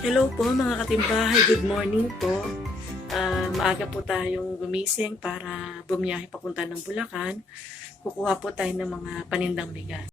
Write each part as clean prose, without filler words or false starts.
Hello po mga katimbahay, good morning po. Maaga po tayong gumising para bumiyahe papunta ng Bulacan. Kukuha po tayo ng mga panindang bigas.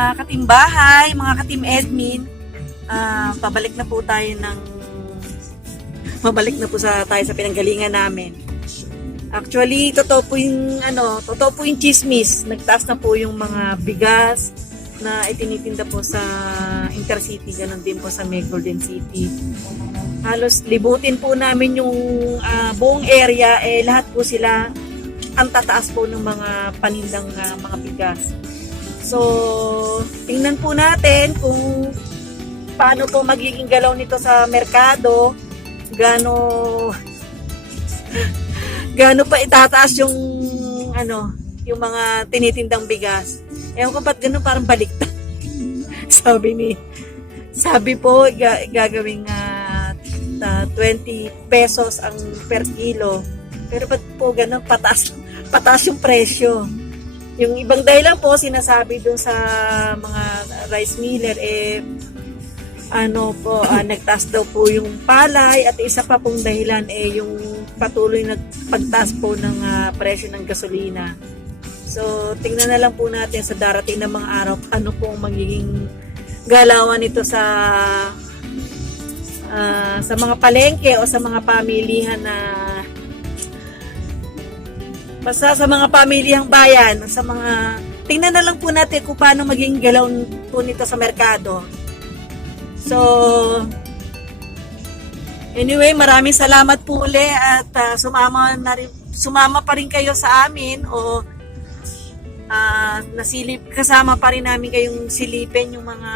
Mga katimbahay, mga katim admin, pabalik na po tayo ng mabalik na po tayo sa pinanggalingan namin. Actually, totoo po yung chismis. Nagtaas na po yung mga bigas na itinitinda po sa Intercity, ganun din po sa May Golden City. Halos libutin po namin yung buong area, lahat po sila ang tataas po ng mga panindang mga bigas. So, tingnan po natin kung paano po magiging galaw nito sa merkado, gaano pa itataas yung yung mga tinitindang bigas. Ewan ko ba't ganun, parang baliktad. sabi po gagawing 20 pesos ang per kilo. Pero ba't po ganun, patas yung presyo. Yung ibang dahilan po sinasabi dun sa mga rice miller nagtaas daw po yung palay, at isa pa pong dahilan yung patuloy na pagtaas po ng presyo ng gasolina. So tingnan na lang po natin sa darating na mga araw ano po ang magiging galawan nito sa mga palengke o sa mga pamilihan na basta sa mga pamilihang bayan, tingnan na lang po natin kung paano maging galaw po nito sa merkado. So, anyway, maraming salamat po uli at sumama pa rin kayo sa amin o kasama pa rin namin kayong silipin yung mga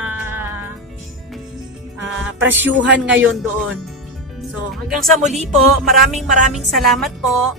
presyuhan ngayon doon. So, hanggang sa muli po, maraming salamat po.